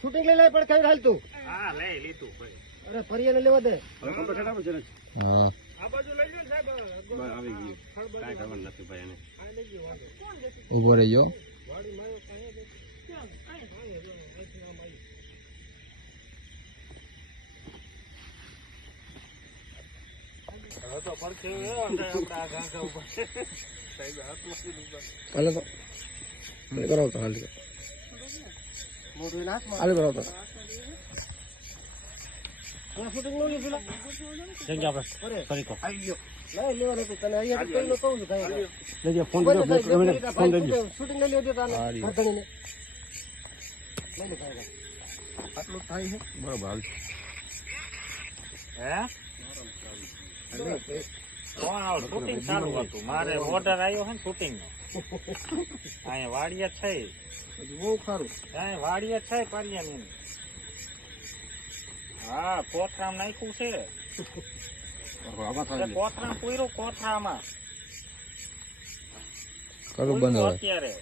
shooting લઈ લે પણ કઈ હાલ તું હા લઈ લીધું ભાઈ અરે ફરિયાને લેવા દે હા આ બાજુ લઈ લો સાહેબ આવી ગયું કાંઈ કરવાનું નથી ભાઈ એને ઉભો રહેજો વાડી માયો કાંઈ ક્યાં કાંઈ ભાંગે જો અહીંથી આમ આવી હવે તો પડખે આપણે આ ગાંગા ઉપર સાહેબ હાથમાંથી લીધા હાલે તો કરો તો હાલે મોઢું નાખ હાલે કરો તો શૂટિંગ નો લીધું જગ્યા આપણે કરી કો આવી ગયો લઈ લેવા નથી તને અહીંયા કઈ નો કહું છું કઈ લેજે ફોન દેજો ફોન દેજો શૂટિંગ લઈ લેજો તાને ઘરધણીને લઈ લે કાંઈ આટલું થાય છે બરાબર હાલ હે કોણ શૂટિંગ ચાલુ હતું મારે ઓર્ડર આવ્યો છે ને શૂટિંગ નો અહીંયા વાડિયા છે બહુ સારું અહીંયા વાડિયા છે પારિયાની હા કોથરામ નાખ્યું છે કોથરામ પૂર્યું કોથરામાં કરું બંધ હવે અત્યારે